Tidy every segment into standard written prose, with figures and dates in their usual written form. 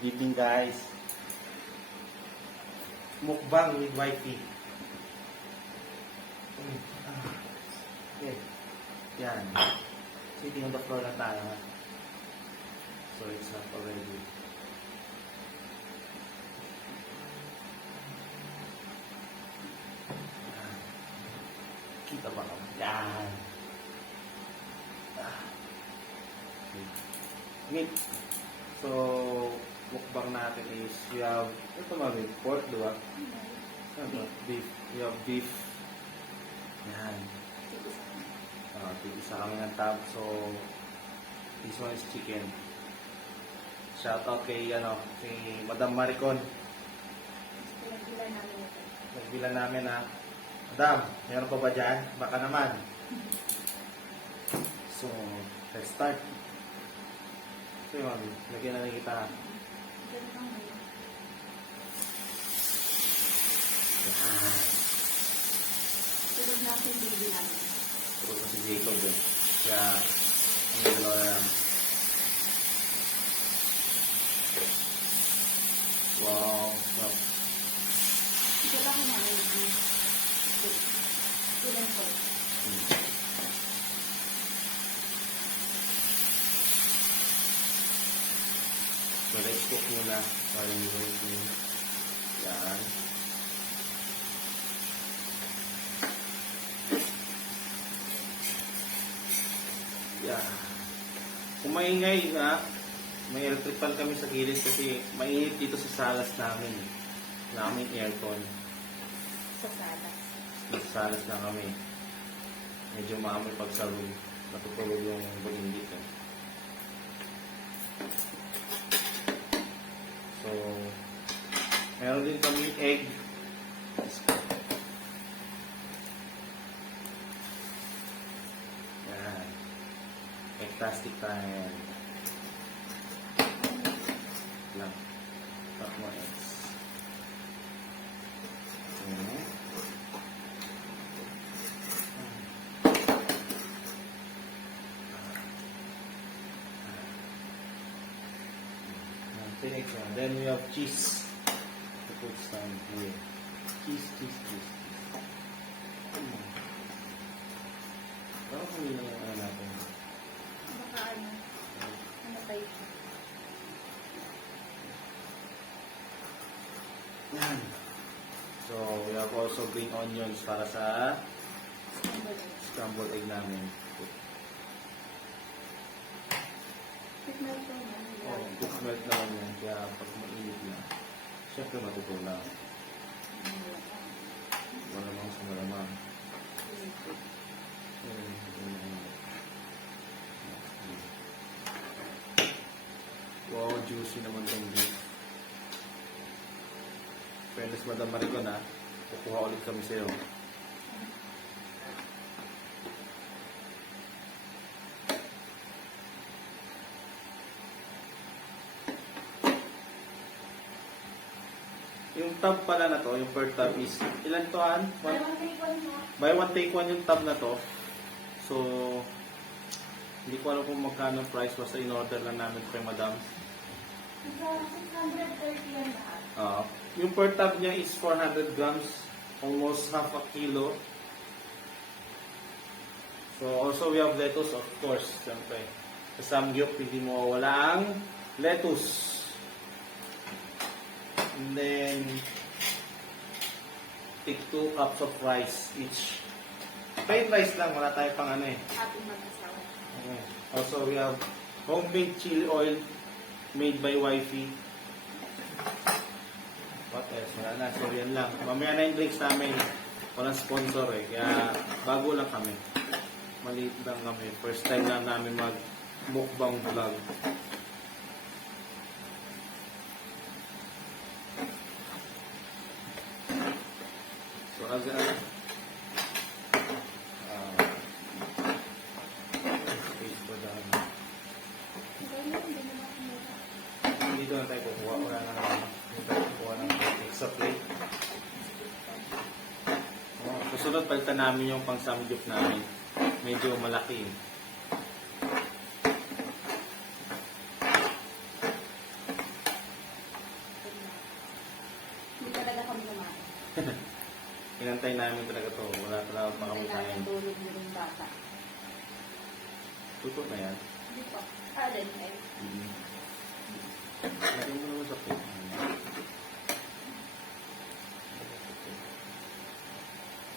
Good evening guys. Mukbang with wifey. Okay. Yan. Sitting on the floor na tayo. So it's not already. Kita ba kami? Yan. Meat. So, mukbang natin is, we have, ito mami, pork, diba? Ano? Beef. We have beef. Yan. Isa kami ng tab. So, this one is chicken. Shout out kay, kay Madam Maricon. Nagbilan namin ha. Madam, meron pa ba dyan? Baka naman. So, let's start. So, mami, lagyan na kita. Yan. Tulog natin baby namin. Tulog na si Jacob eh. Kaya, ang gano'n na yan. Wow, stop. Ito lang ko namin. Tulan ko. So, let's cook muna. Para yung waiting. Yan. Yan. Kung maingay na, may electric fan kami sa gilid kasi mainit dito sa salas namin. Wala kaming aircon. Sa salas. Nagsalas na kami. Medyo maamoy pag sa room. Natutulog yung baging dito. So, meron din kami egg. Yan. Egg plastic tayo. Lang. Pack mo eggs. Then we have cheese to put some here. Cheese. Parang kami na yung natin. Baka ano tayo? Yan. So, we have also green onions para sa scrambled egg namin. Tignan ko na. Smelt naman yan. Kaya pag mainit na, syempre matutulang. Malamang sa malamang. Wow, juicy naman itong beef. Fairness, Madam Maricon ha. Kukuha ulit kami sa'yo. Yung tab pala na to, yung per tab is, ilan to han? Buy one take one yung tab na to. So, hindi ko alam kung magkano price, basta in-order lang namin kay Madam. 630 yan lahat. Yung per tab niya is 400 grams, almost half a kilo. So, also we have lettuce, of course, siyempre. Sa samgyup, hindi mo wala ang lettuce. And then, take 2 cups of rice each. Plain rice lang, wala tayo pang ano eh. Ating mag-asawa. Okay. Also, we have homemade chili oil made by wifey. What else? Wala na. So, yan lang. Mamaya na yung drinks namin. Walang sponsor eh. Kaya, bago lang kami. Maliit lang kami. First time lang namin mag-mukbang vlog. So, as dito na tayo kukuha. Wala na naman. Dito tayo kukuha ng extra plate. Susunod, palitan namin yung pang samgyup namin. Medyo malaki. Inantay namin talaga to. Wala talaga Kailangan makamutayan. tulog mo yung bata. Tuto na yan. Hindi pa. Alin ay. Lagyan mo naman sa plate.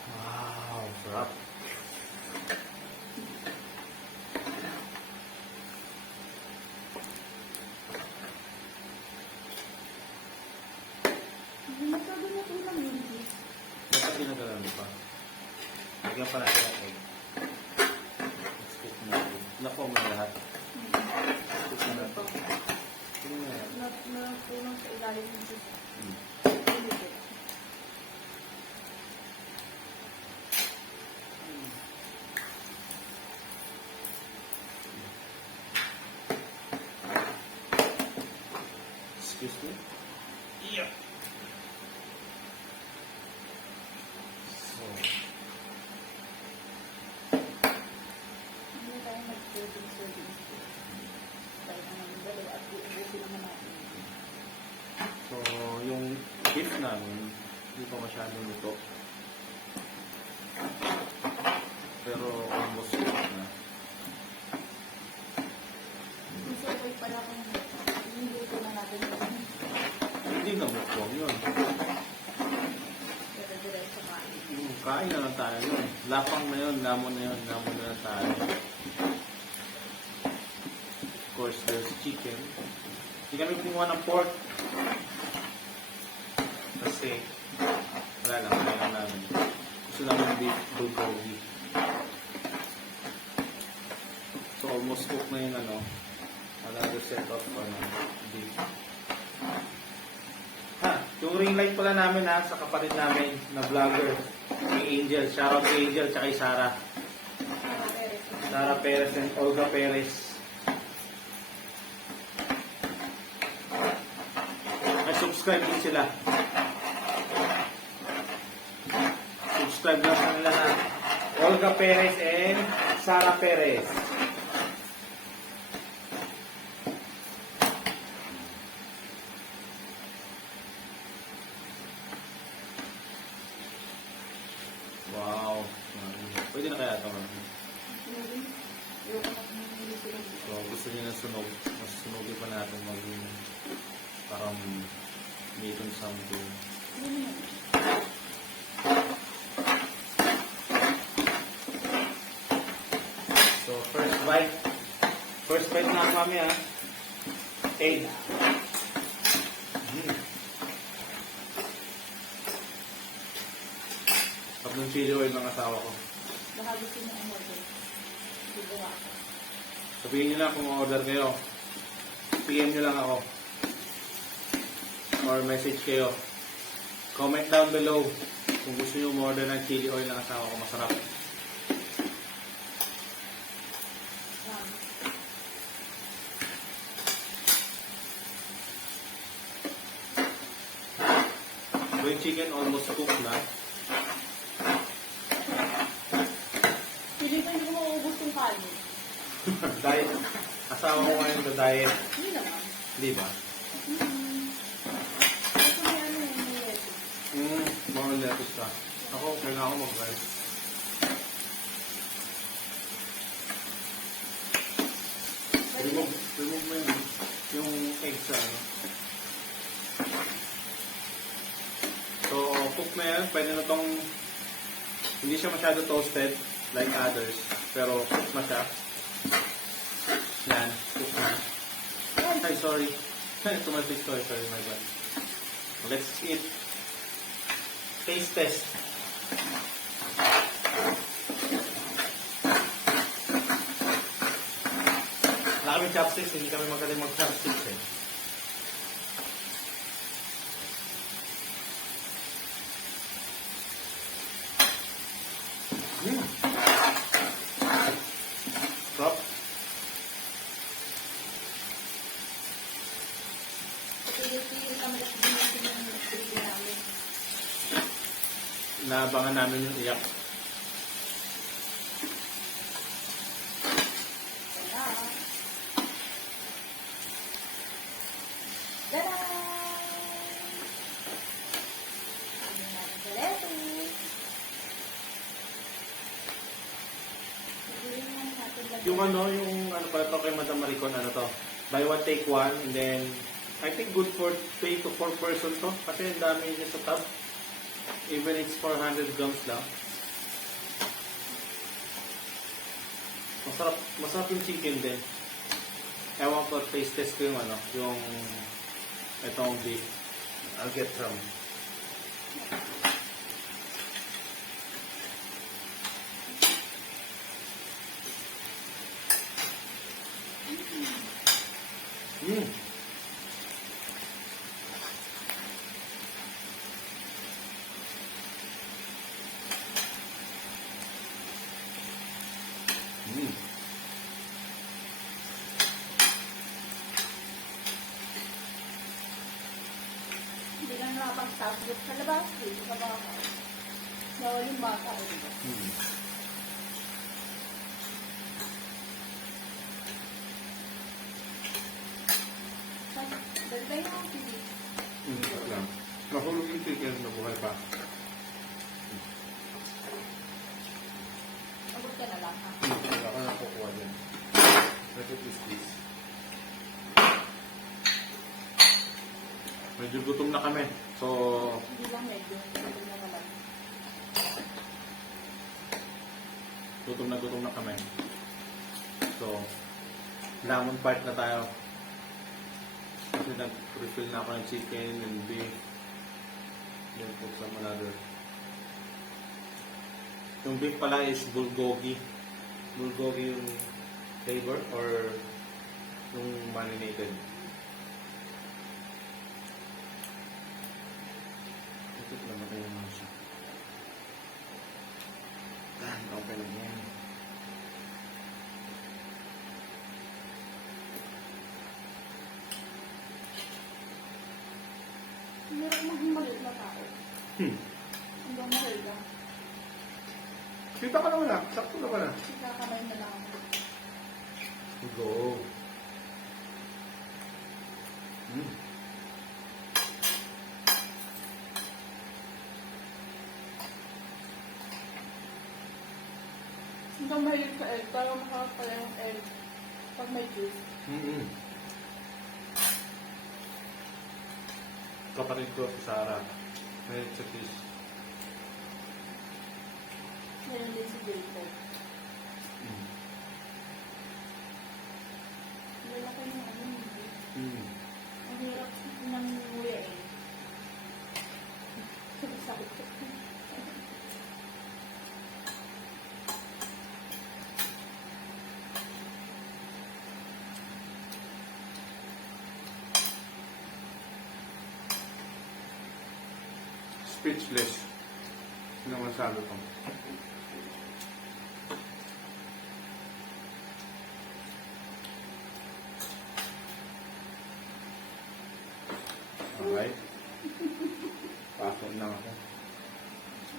Wow, sarap. Hindi masyado na ito lang yun. Dapat ginagalan mo pa. Lagyan pa natin ang egg. Let's cook natin. Nako mo lahat. Cook na natin. Tingnan mo yan. Natulong sa ilalim ng juice. Hmm. Hindi. Excuse me? Yeah. So, Hindi tayo nag-serving. Tayo naman yung dalawa at iubusin naman natin. so, yung beef namin, hindi pa masyadong luto. Pero almost cooked na. Yung survey pala kung hindi na natin yun. Hindi na mukbang yun. Pero diretso kain. Kain na lang tayo yun. Lapang na yun, lamon na yun, lamon na lang tayo. Of course, there's chicken. Hindi kami kumuha ng pork. Kasi, wala lang, kaya lang namin. Gusto namin beef bulgogi. So, almost cooked na yung ano. Another set of beef. Yung ring light pala namin sa kapatid namin na vlogger, kay Angel. Shoutout kay Angel, tsaka kay Sarah. Sarah Perez and Olga Perez. Ay, subscribe din sila. Subscribe lang sa nila na Olga Perez and Sarah Perez. Wow. Pwede na kaya ito. So, gusto niya ng sunog. Mas sunogin pa natin maging parang meron something. So, first bite. First bite na kami egg. Tapos ng chili oil ng asawa ko. Baka gusto mo ang order. Sigawa ako. Sabihin nyo lang kung order kayo. PM nyo lang ako. Or message kayo. Comment down below kung gusto nyo umorder ng chili oil ng asawa ko. Masarap. So yung chicken almost cooked na. Hindi ko mauubos yung kanin. Diet. Asawa ko ngayon sa diet. Hindi naman. Di ba? Ito may ano yung may lettuce. Mga lettuce ka. Ako, kailangan ako mag-rice. Remove mo yung egg sa ano. So, cook na yan. Pwede na tong hindi siya masyado toasted like others. Pero cook na siya. Yan, cook na. Ay, sorry. Tumatik, sorry, my bad. Let's eat. Taste test. Wala kami chopsticks, hindi kami magaling mag-chopsticks eh. Stop. Naabangan namin yung iyak. Yung ano, pala to kay Madam Maricon, ano to? Buy one, take one, and then, I think good for 3 to 4 person to. Kasi ang dami niya sa tab. Even it's 400 grams lang. Masarap yung chicken din. Ewan ko, taste test ko yung ano, yung itong beef. I'll get some. Mm. Mm. Hindi lang nakapag-tasbot sa labas, dito sa bahay. Bawal yung bata, diba? Mm. Dali kayo ang pili. Lang. Mahulog yung chicken na buhay pa. Abot ka na lang, ha? Wala ka na kukuha dyan. Recipe please. Medyo gutom na kami. So, Hindi lang medyo. Hindi na naman. gutom na kami. So, lamon part na tayo. Kasi nag-refill na ako ng chicken and beef. Then put some another. Yung beef pala is bulgogi. Bulgogi yung flavor or yung marinated. Ito naman tayo naman siya. Okay na yan. Meron maging maliit na tao. Hanggang mahal lang. Kita ka naman lang. Sakto naman lang. Kakamay na lang ako. Go. Hanggang mahal sa egg. Parang masarap pala yung egg. Pag may juice. Kapatid ko si Sarah. May sa kiss. Meron din si Jacob. Lalaki yung ano hindi. Ang hirap ng nguya eh. Sakit ko. Speechless. Sino naman sabi ko? Alright. Pasok na ako.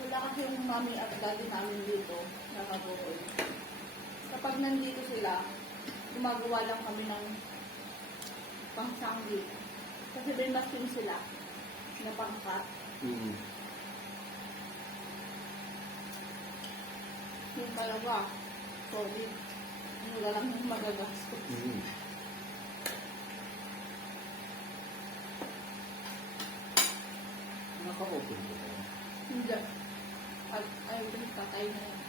Wala kasi yung mami at daddy namin dito, nakabukol. Kapag nandito sila, gumagawa lang kami ng pangsanggi. Kasi may machine sila na pangkat. Yung talaga, solid. Wala lang yung magagastos. Naka-open ko ba? Hindi. Ayaw din patay na yan.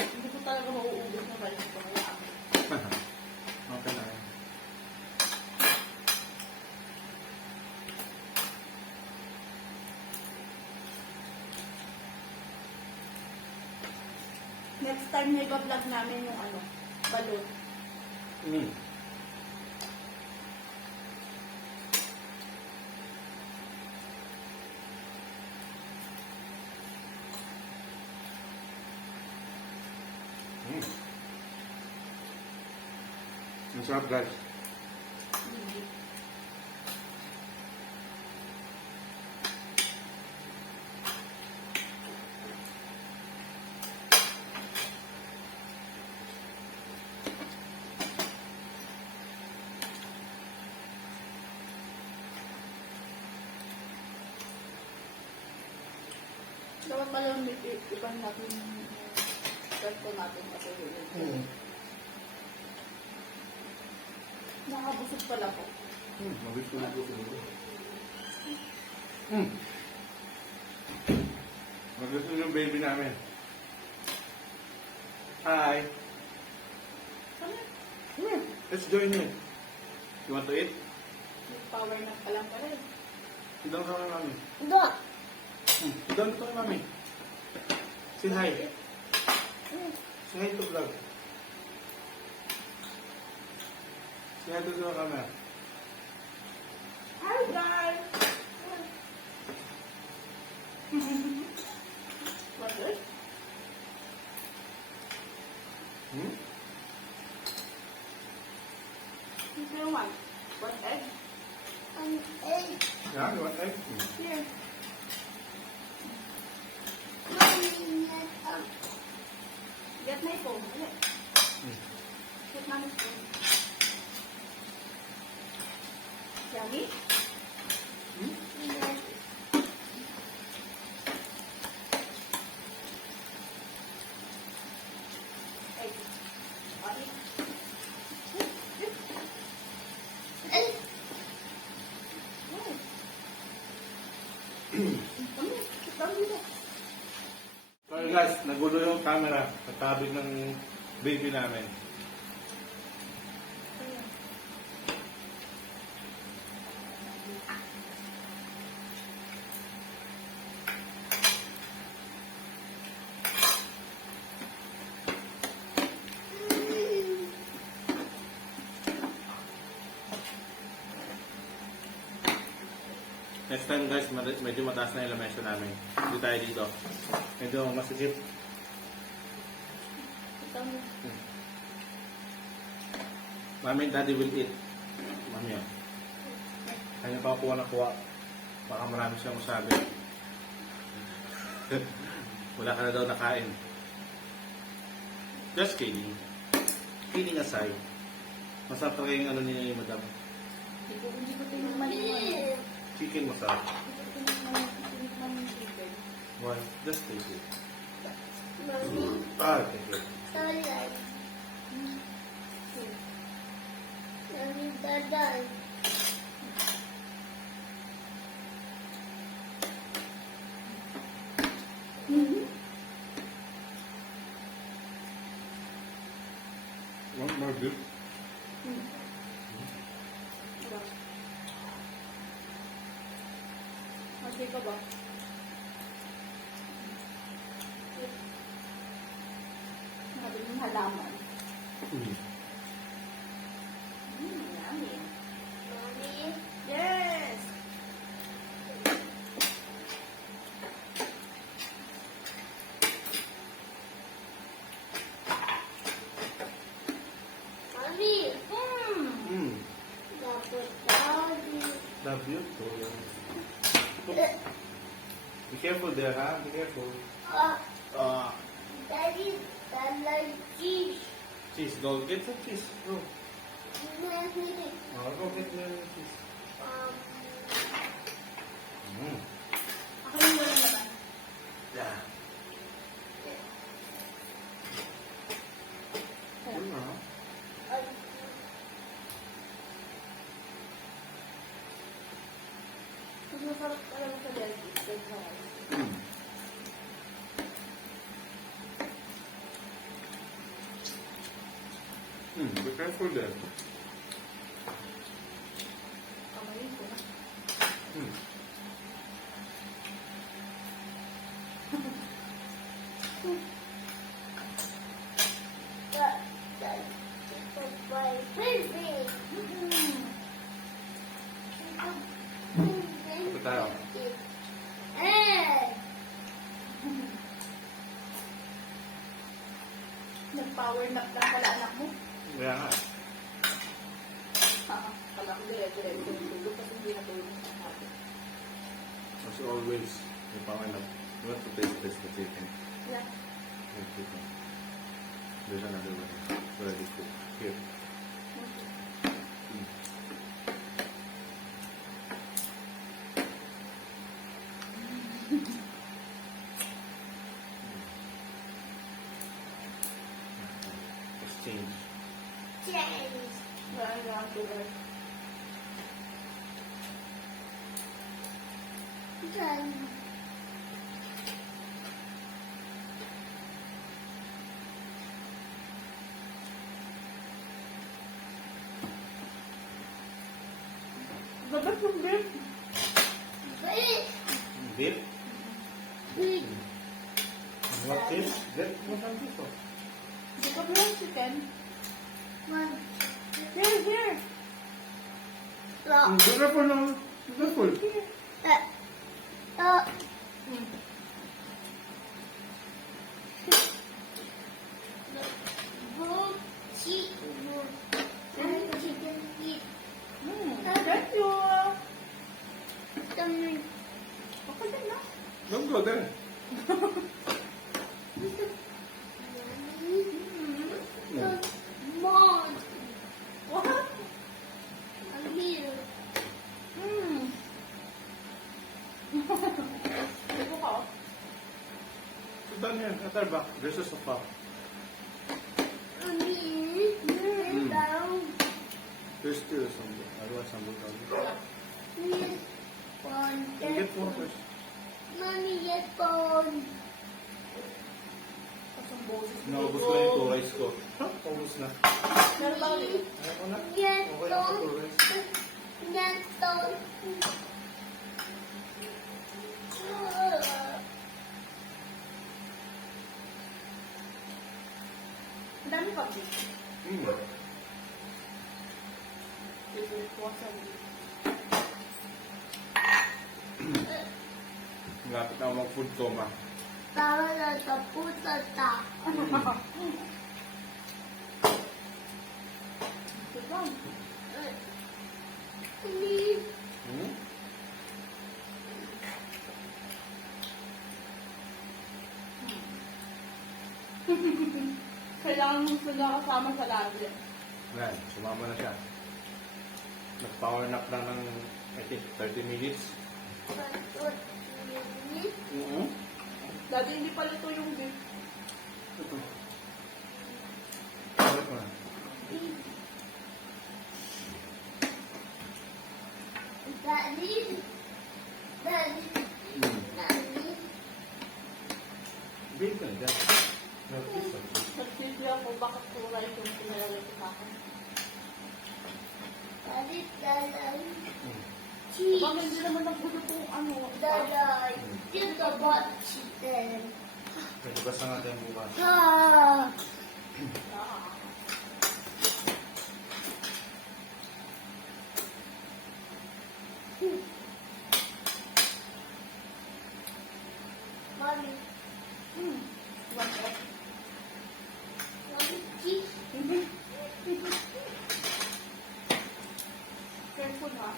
Hindi ko talaga mauubos na balik ko wala ako. Okay na yan. Next time na iba-vlog namin yung ano, balot. Masarap guys. Hindi. Dapat pala may iban natin swerte natin kasi yun. Hmm. Nakabusog pala po. Mabis ko na siguro. Magusto yung baby namin. Hi. Let's join you. You want to eat? May power nap pa lang pala eh. Sit down kami, mami. Hindi. Sit down kami, mami. Say hi. Say hi to vlog. Say hi to the camera. Hi guys! What's it? Hmm? What do you want? What egg? An egg. Yeah, you want egg? Here. Mommy, get my phone. Get mommy's phone. Yummy? Yes. Egg. Body. Egg. So guys, nagulo yung camera sa tabi ng baby namin. Next time guys, medyo mataas na yung lamesa namin. Hindi tayo dito. Medyo masikip. Mami and daddy will eat. Mami yan. Kanya pa kuha na kuha. Baka marami siyang masabi. Wala ka na daw nakain. Just kidding. Kidding aside. Masarap talaga yung ano ni madam. Hindi ko tinignan yung Chicken masarap. Hindi ko tinignan yung chicken. Why? Just take it. Mommy. Take it. Salad. Mommy, dadan. One more dip. Okay ka ba? Sabi ng halaman. Yummy. Mommy? Yes! Mommy! Dapat daddy. Love you too. Be careful there, huh? Be careful. Daddy, I like cheese. Cheese, go get some cheese. Go. Go get the cheese. Ako yung wala naman. Yeah. Yun na. Mas masarap talaga sa deli. Be careful there. Kamayin ko na. Kapit tayo. Nag-power nap lang pala anak mo. Kaya nga. Kala ko dire-dire tulog kasi hindi natulog sa hapon. As always, may power up. You want to taste the chicken? Yeah. The chicken. There's another one. Already cooked. Here. change. Wala lang sugar. Dapat yung beef. Beef? What beef? Get mo ng beef, oh. Dapat yung chicken. Here. Be careful now. Be careful. Thank you. Okay din na. Don't go there. What? Ito ka, oh. Sit down here. At our back. There's a sofa. There's still some. I want some more. You get one first. Mommy, get phone. Kasang boses. Naubos ko na yung 2 rice ko. Paubos na. Meron ba ulit? Ayaw ko na. Get Okay lang sa phone. 2 rice. Get phone. Ang dami pa, beef. Ito, wasabi. Lapit na ako mag-food coma. Tama na sa puta ta. Ito lang. Please. Hmm? Kailangan mo sila kasama sa lagi. Yan, sumama na siya. Nag-power nap lang ng, I think, 30 minutes. Dati hindi pa luto yung beef. Balik mo na. Daddy. Daddy. Daddy. Big na dyan. Notice lang. Nagsisili ako bakit kulay yung pinalagay ko sa akin. Daddy. Daddy. Diba Cheese. hindi naman nagluto yung ano. Daddy. Get the butt chicken. Pwede ba sa natin bukas? Ah. Mommy. One egg. Mommy, cheese. Careful ha.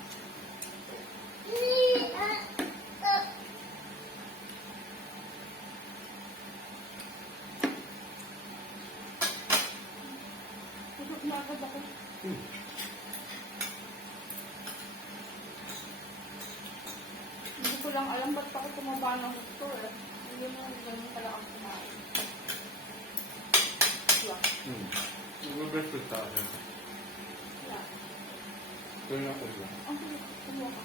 Tutok na agad ako. Hindi ko lang alam ba't ako tumaba ng gusto eh. Hindi mo ganun pala ang kumain. Diba? Mag-breakfast sa akin. Yeah. Turn ako siya. Ang kumuha ka.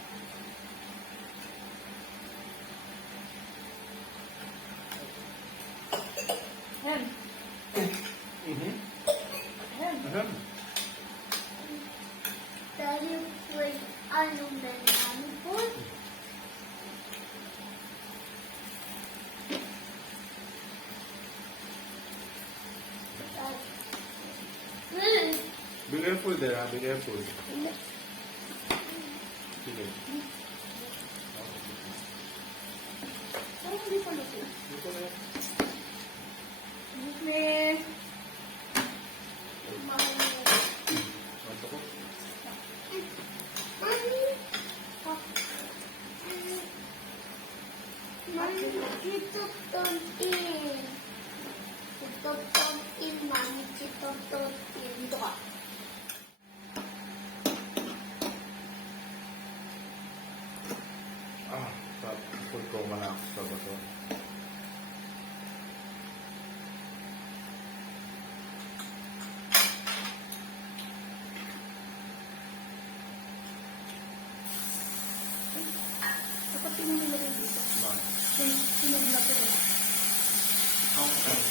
Hen. Hen. Daddy, wait, anong banana food? Be careful there, ha? Be careful. Sige. Parang hindi pa luto. Dito na yan. Excuse me. Ganto ko. Mommy, ito tontin. Ito tontin, mommy, ito tontin. Dito ka. Sa food coma na ako sa bato. Sunog na rin dito. Bakit? Sunog na po. Okay.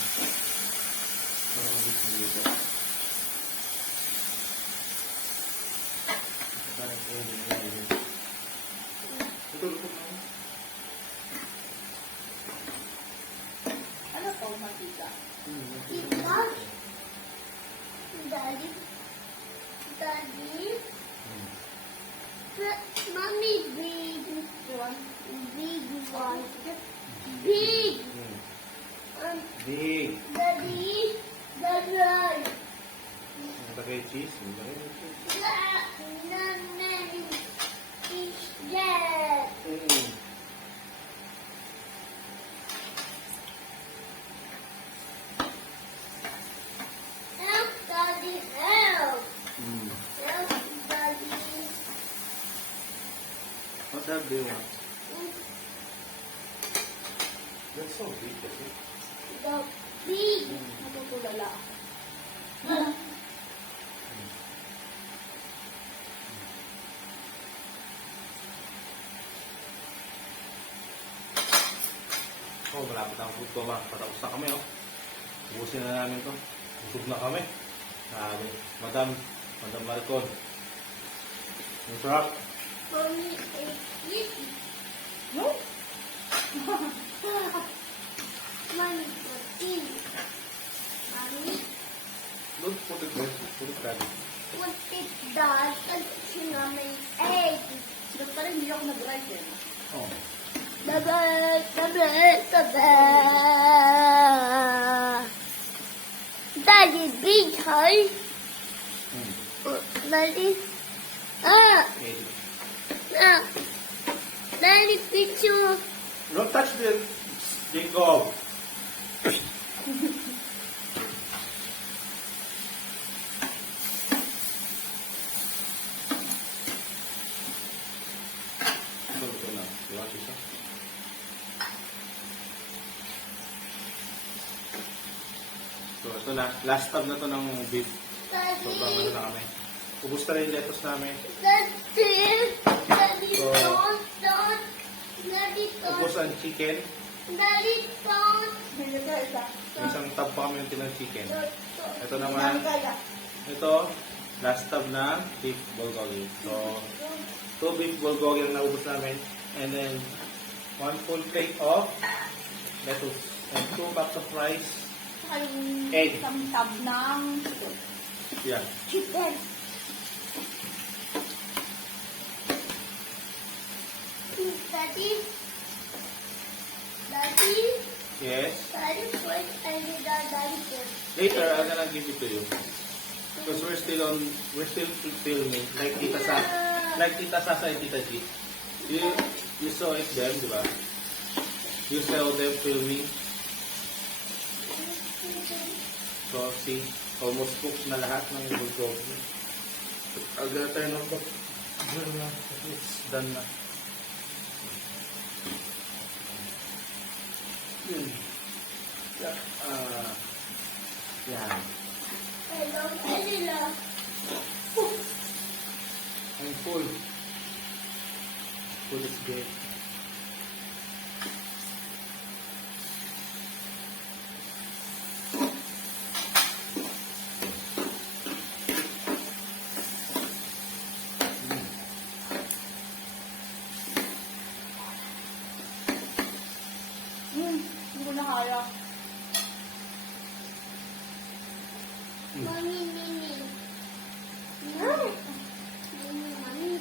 Parang dito. Ito, lupot na. Ano to, mantika? Tita. Daddy. Daddy. Mommy, big. Big one. Big. Big. Daddy. Daddy. Lagay cheese. Lagay cheese. Nanay. Is there? Help, Daddy, help. Help, Daddy. What that do you want? That's so big, kasi. The big. Natutulala ako. Oh, malapit ang food coma. Patapos na kami, oh. Ubusin na namin to. Busog na kami. Sabi, Madam Maricon. Ang sarap. Mommy, eat. No? Mommy, eat. Mommy, Don't put it there. Put it ready. what is that? Kasi namin egg. Ba't pala hindi ako nag-rice eh? Oh. Daddy, big high. Daddy. Okay. Daddy, picture. Don't touch the Jacob. Ito na. You want this one? So, ito na. Last tab na to ng beef. Sobrang ano Daddy. na kami. Ubus na rin yung lettuce namin. Daddy, So, don't. Daddy, Ubus don't. ang chicken. Daddy, don't. Hindi ka isa. May isang tab pa kami yung tinang chicken. Ito Hindi naman. kaya. Ito, last tab na beef bulgogi. So, 2 beef bulgogi ang naubos namin. And then, 1 full plate of lettuce. And 2 cups of rice. Saka yung Egg. isang tab ng Yeah. chicken. Daddy. Daddy. Yes. Daddy, first I need a daddy first. Later, I'm gonna give it to you. Because we're still filming. Like Tita Sasa and Tita G. You saw it them, di ba? You saw them filming. So, see, almost cooked na lahat ng bulgogi. I'll gonna turn off the grill na. It's done na. Yun. Yeah. Yan. Hello, Hello. I'm full. Food is great. Hindi ko na kaya. Mommy, Mimi. Mommy.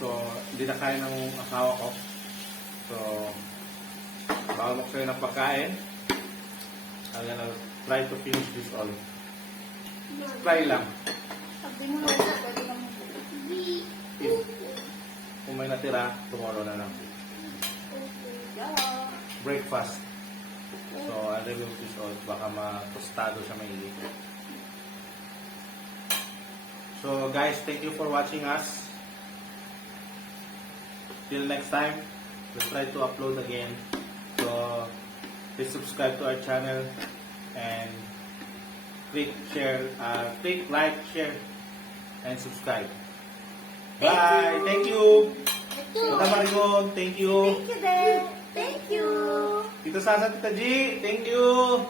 So, hindi na kaya ng asawa ko. So, bawal mo kayo ng pagkain. I'm gonna try to finish this all. Try lang. Sabi mo lang, pwede naman po. If, kung may natira, tomorrow na lang. Yeah. Breakfast. So, I'll remove this all. Baka matostado siya maigi. So, guys, thank you for watching us. Till next time, we'll try to upload again. So, please subscribe to our channel and click like, share, and subscribe. Bye! Thank you! Tita Marigon, thank you. Thank you, Dad. Thank you. Tita Sasa, Tita G, thank you.